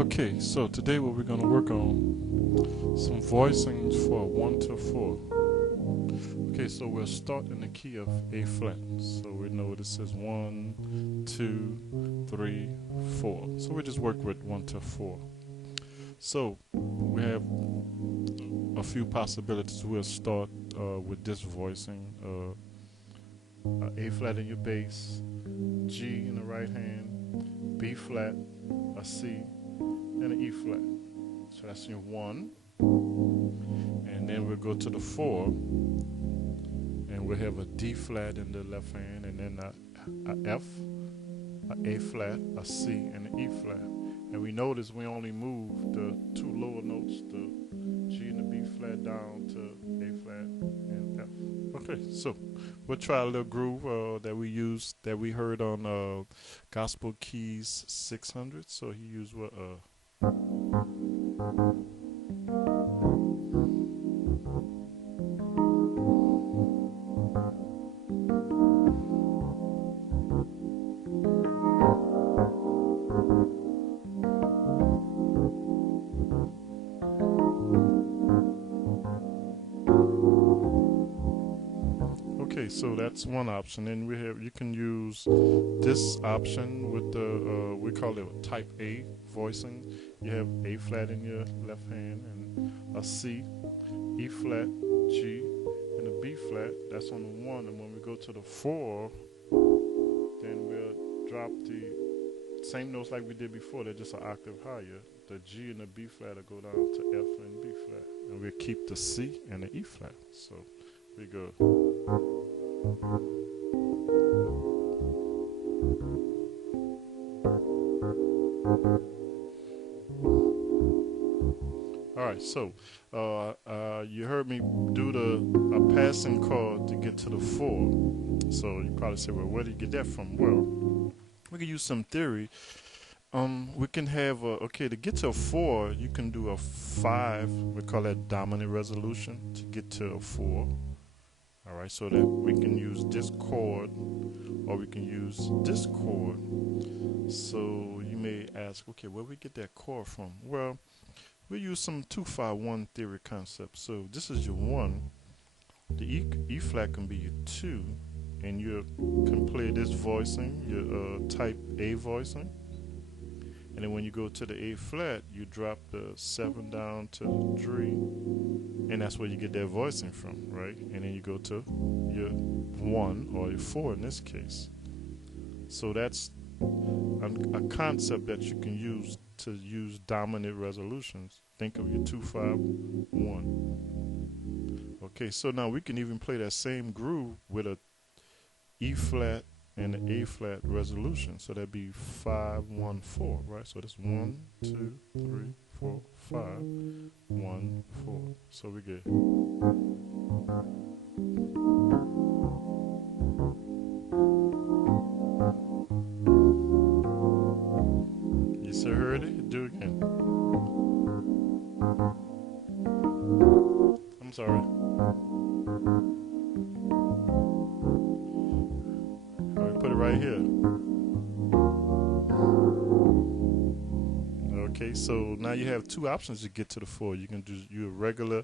Okay, so today what we're going to work on some voicings for 1 to 4. Okay, so we'll start in the key of A flat. So we know this is 1, 2, 3, 4. So we just work with 1 to 4. So we have a few possibilities. We'll start with this voicing. A flat in your bass, G in the right hand, B flat, a C, and an E flat. So that's your 1. And then we'll go to the 4, and we'll have a D flat in the left hand, and then a F, a flat, a C, and an E flat. And we notice we only move the two lower notes, the G and the B flat, down to A flat and F. Okay, so we'll try a little groove that we heard on Gospel Keys 600. So he used what? Okay, so that's one option. Then you can use this option with the we call it type A voicing. You have A flat in your left hand and a C, E flat, G, and a B flat. That's on the 1. And when we go to the 4, then we'll drop the same notes like we did before. They're just an octave higher. The G and the B flat will go down to F and B flat, and we'll keep the C and the E flat. So we go. All right, so you heard me do a passing chord to get to the 4. So you probably say, well, where did you get that from? Well, we can use some theory. We can have to get to a 4, you can do a 5. We call that dominant resolution to get to a 4. All right, so that we can use this chord, or we can use this chord. So you may ask, okay, where we get that chord from? Well, we use some 2-5-1 theory concept. So this is your 1. The E flat can be your 2, and you can play this voicing, your type A voicing. And then when you go to the A flat, you drop the 7 down to the 3, and that's where you get that voicing from, right? And then you go to your 1 or your 4 in this case. So that's a concept that you can use to use dominant resolutions. Think of your 2-5-1. Okay, so now we can even play that same groove with a E flat and an A flat resolution. So that'd be 5-1-4, right? So that's 1, 2, 3, 4, 5, 1, 4. So we get. You still heard it? Do it again. I'm sorry. Put it right here. Okay, so now you have 2 options to get to the 4. You can do your regular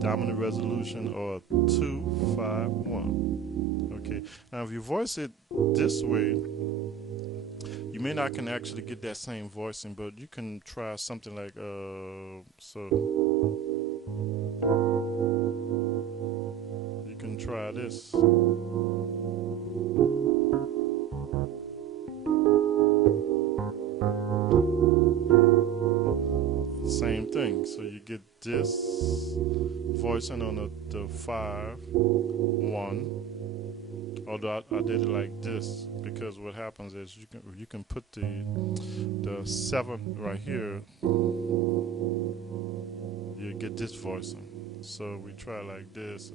dominant resolution or 2-5-1. Okay, now if you voice it this way, you may not can actually get that same voicing, but you can try something like so you can try this. Same thing, so you get this voicing on the 5-1. Although I did it like this because what happens is you can put the 7 right here. You get this voicing. So we try like this.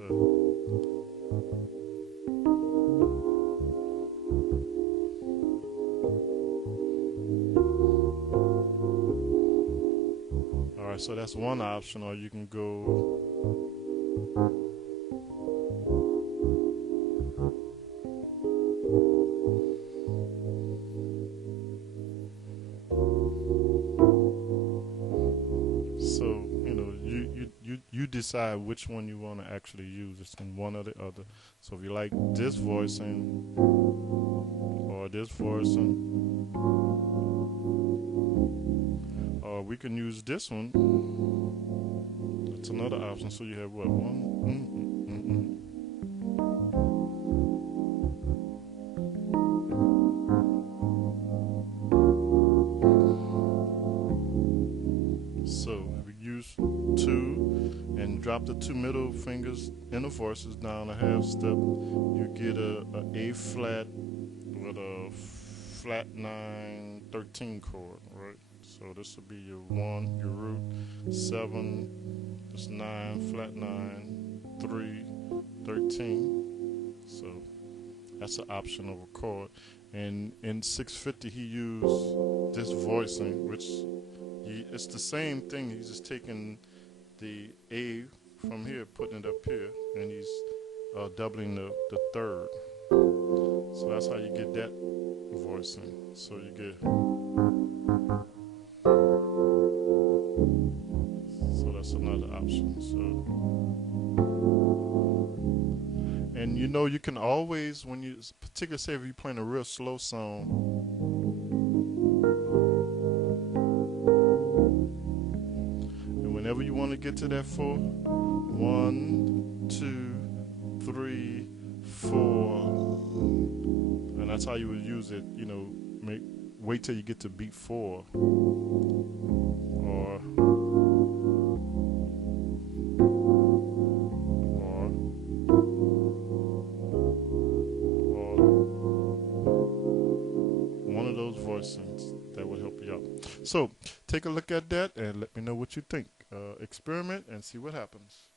Alright, so that's one option, or you can go. decide which one you want to actually use. It's in one or the other. So if you like this voicing or this voicing, or we can use this one. That's another option. So you have what? So if we use 2 and drop the 2 middle fingers in the voices down a half step, you get a A flat with a flat 9 13 chord, right? So this will be your 1, your root, 7, that's 9, flat 9, 3, 13. So that's an option of a chord. And in 650 he used this voicing, which it's the same thing. He's just taking the A from here, putting it up here, and he's doubling the third. So that's how you get that voicing. So you get. So that's another option. So, and you know, you can always, when you, particularly say if you're playing a real slow song, and whenever you want to get to that 4, 1, 2, 3, 4, and that's how you would use it. You know, wait till you get to beat 4, or one of those voicings that would help you out. So take a look at that and let me know what you think. Experiment and see what happens.